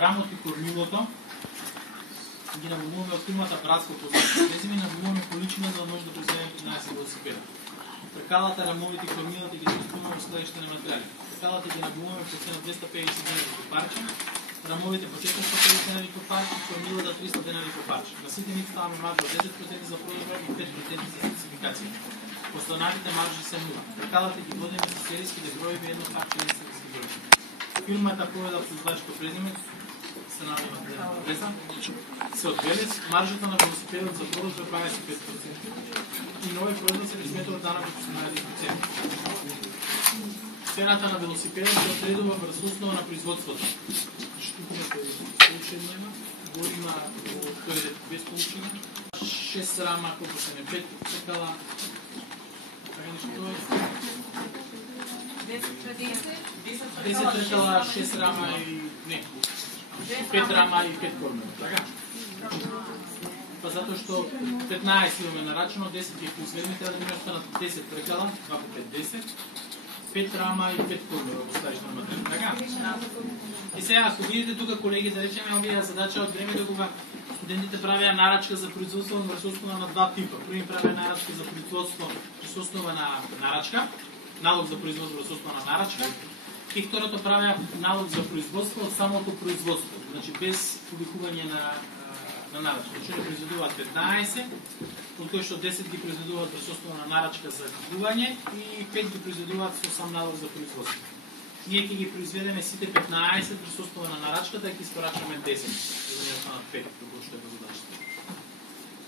рамото и кормилото ги набавуваме от фирмата Братско познати. Тези ми набавуваме количина, за да може да произведем 15 велосипеда. Прекалата, рамовите и кормилата ги използваме в складище на материали. Прекалата ги набавуваме по цена 250 денари по парче, рамовите по 450 денари по парче, кормилата 300 денари по парче. На ситените ставаме маржа от 10% за продажба и 5% за спецификация. Останалите маржи са 0. Прекалата ги водим с серийските броеви, едно парче не серийски броеви. Фирмата Победа в создачето презиме се отвели маржата на велосипедът за продажба 25% и нови производ се размета от данък от 18%. Цената на велосипеда се отредува върху основа на производството. Штуката е получена, говорим на той е без получена. 6 рама, колко се не 5 цекала. Така нещо е. 10 трекала, 6 рама и... не. 5 рама и 5 кормера. Така? Па затоа што 15 имаме нарачено, 10 ги произведеме, трябва да имаме останат 10 трекала, 2 по 5, 10, 5 рама и 5 кормера го ставиш на материал. Така? И сега, ако видите тук, колеги, да речеме, овие задача от времето, кога студентите правя нарачка за производство върху основа на два типа. Първи правя нарачка за производство с основа на нарачка, налог за производство с основа на нарачка. И второто правя налог за производство от самото производство. Значи без публикуване на нарачка. Значи да произведуват 15, от кои што 10 ги произведуват без основа на нарачка за купување и 5 ги произведуват со сам налог за производство. Ние ќе ги произведеме сите 15 без основа на нарачката и ќе испорачаме 10. За да не останат 5, како што е по задачата.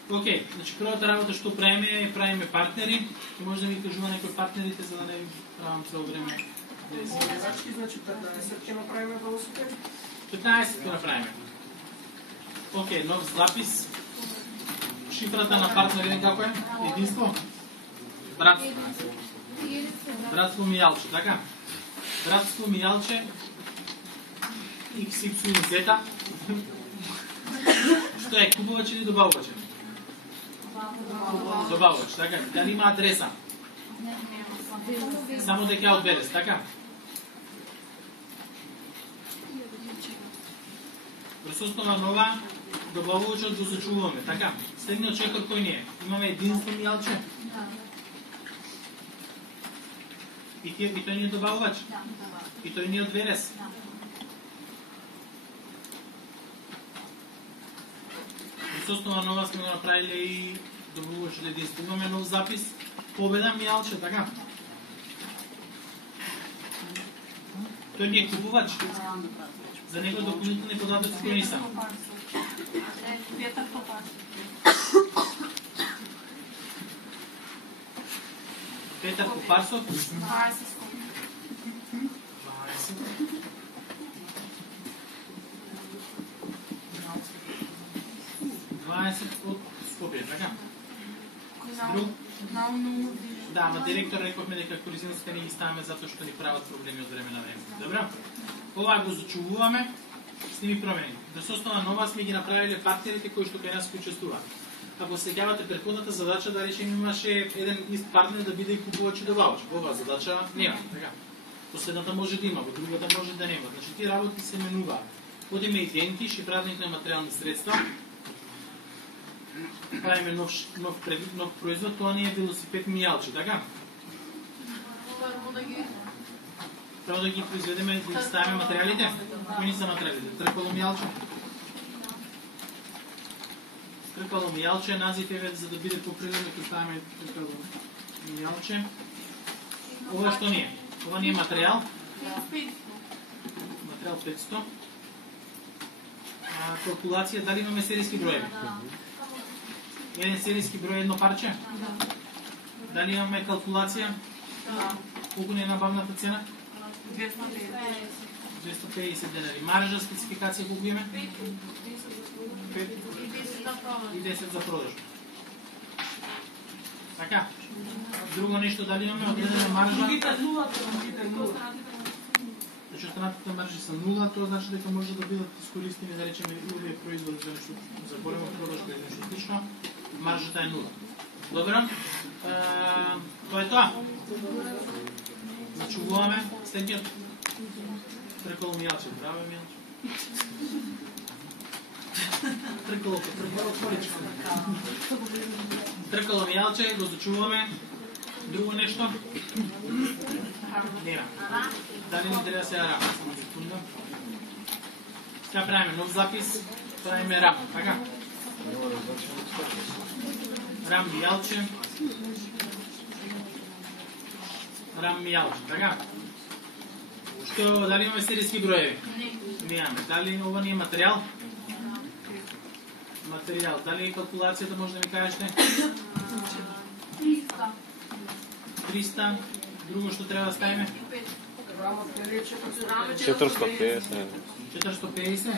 Океј, значи првата работа што правиме партнери. И може да ми кажува некои партнерите, за да не правам цело време. Значи 15 ќе направиме велосипед? 15 ќе направиме. Океј, нов запис. Шифрата на партнери како е? Единство? Братство. Братство Мијалче, така? Братство Мијалче XYZ. Што е, купувач или добавувач? Добавувач, така? Дали има адреса? Само дека ја одбереш, така? Врз основа на ова добавувачот го зачуваме, така? Следниот чекор кој ни е? Имаме единство Мијалче? И тој ни е добавувач? И тој ни е одверес? Врз основа на ова сме го направиле и добавувачот единство. Имаме нов запис. Победа Мијалче, така? Тој ни е купувач? За него документални податоци кои не са? Петър Попарсов? 20 от Скопие, така? Друг? Да, ама директор рекохме дека коризинските не ги ставаме затоа што ни прават проблеми од време на време. Добро? Ова го зачувуваме, с ними промени. Да се основа нова сме ги направиле партнерите кои што кај нас учествуваат. Ако се сеќавате претходната задача, да речем имаше еден ист партнер да биде и купувач и добавач. Ова задача нема, така? Последната може да има, во другата може да нема. Значи тие работи се менуваат. Одиме иденти, шифравањето на материјални средства. Правиме нов производ, тоа не е велосипед Мијалче, така? Право да ги произведеме, да ги ставиме материалите? Кои ни са материалите? Тркало Мијалче? Тркало Мијалче, назив е за да биде поприлично, ќе ставиме тркало Мијалче. Ова што не е? Ова не е материјал? Материјал 500. Калкулација, дали имаме серијски броеви? Еден серијски број, едно парче? Дали имаме калкулација? Колку не е набавната цена? 250 денари. Маржа, спецификација колку имаме? 5 и 10 за продажба. Така? Друго нешто, дали имаме одредена маржа? Значи останатите маржи са 0, тоа значи дека може да бидат искористени, да речеме, овие производи за нешто за голема продажба или нешто слично. Маржата е 0. Добро? Тоа е тоа. Зачувуваме следниот. Тркало Мијалче. Браво, Мијалче. тркало, тркало количко. Тркало мијалче, го зачуваме. Друго нешто? Нема. Дали ни треба сега рам? Само секунда. Сега правиме нов запис, правиме рам, така? Рам мијалче. Рам мијалче, така? Што, дали имаме серијски броеви? Немаме. Дали ова не е материјал? Материјал. Дали калкулацијата може да ми кажете? 300. Друго што треба да ставиме? 450. 450.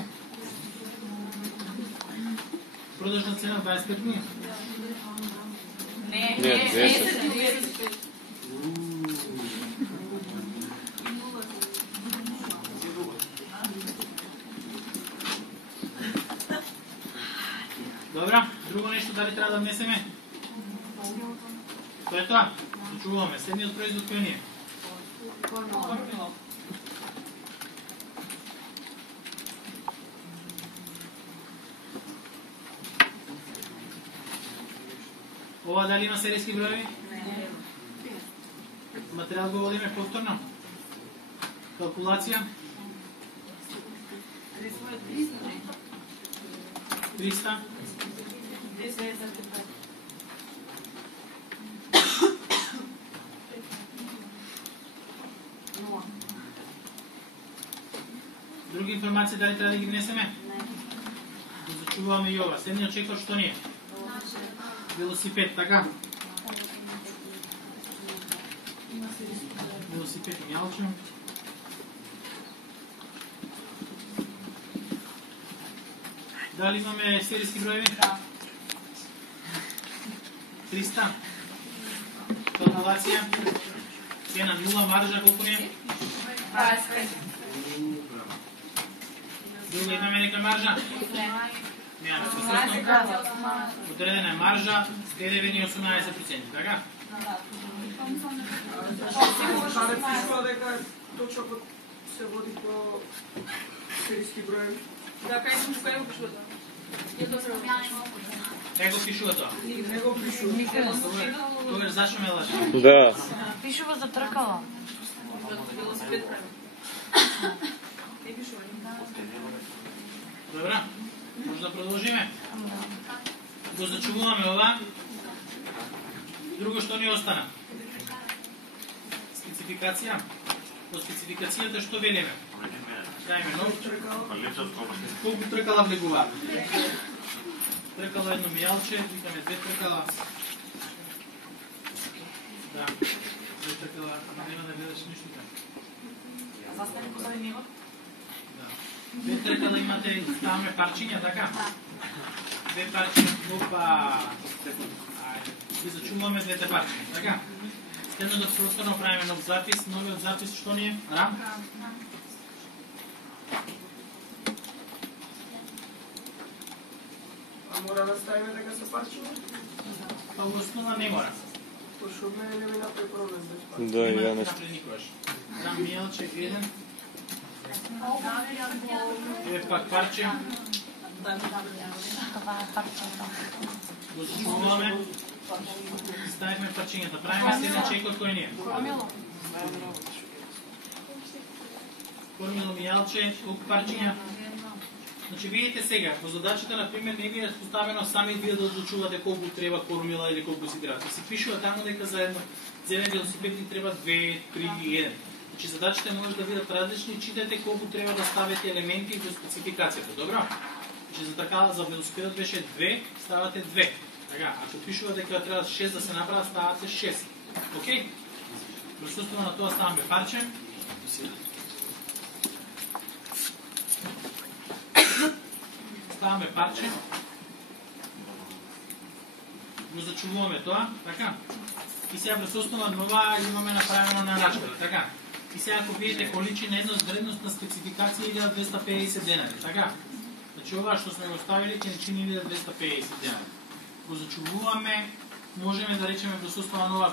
Продажна цена 25 мија? Не, 10. Добра, друго нешто дали треба да внесеме? Тоа е тоа. Зачуваме. Следниот производ кој ни е? Ова дали има серијски броеви? Материјал го водиме повторно? Калкулација? 300. Други информации дали треба да ги внесеме? Да зачуваме и ова. Следниот чекор што ни е? Велосипед, така? Велосипед мјалче. Дали имаме серијски броеви? 300. Калкулација. Цена 0, маржа колку не е? 25. Друго имаме нека маржа? Немаме. Одредена е маржа, ДДВ ни 18%, така? Каде пишува дека точно се води по серијски броеви? Да, кај го пишува тоа? Кај го пишува тоа? Не го пишува. Тогаш зашо ме лажи? Да. Пишува за тркала. Велосипед прави. Не пишува. Добра, може да продолжиме? Го зачуваме ова. Друго што ни остана? Спецификација. По спецификацијата што велиме? Дајме нов. Колку тркала влегува? Тркала едно мијалче, викаме 2 тркала. Да, 2 тркала, нема да гледаш ништо така. А застане позади него? Да. 2 тркала имате, ставаме парчиња, така? 2 парчиња, опа. Ајде, ги зачуваме 2 парчиња, така? Следно да просторно правиме нов запис, новиот запис што ни е? Рам? А мора да ставиме дека се парчиња? Па во основа не мора. Пошто од мене не ми направи проблем без парчиња. Да, и Нема ја да нешто. направи никогаш. Рам мијалче, 1. Еве пак парче. Това е парчето. Го зачуваме. Ставихме парчињата. Правиме следен чекор кој ни е? Кормило мијалче, колку парчиња? Значи, видите сега, во задачата, например, не ви е поставено сами вие да одлучувате колку треба кормила или колку си треба. Се пишува таму дека за еден велосипед ни треба 2, 3 и 1. Значи, задачите може да бидат различни, читате колку треба да ставите елементи во спецификацијата, добро? Значи, за така, за велосипедот беше 2, ставате 2. Така, ако пишува дека треба 6 да се направат, ставате 6. Океј? Присуствено на тоа ставаме парче. Ставаме парче. Го зачувуваме тоа, така? И сега врз основа на ова имаме направено на рачката, така? И сега ако видите количина едност вредност на спецификација 1250 денари, така? Значи ова што сме го ставили ќе чини 1250 денари. Го зачувуваме, можеме да речеме врз основа на ова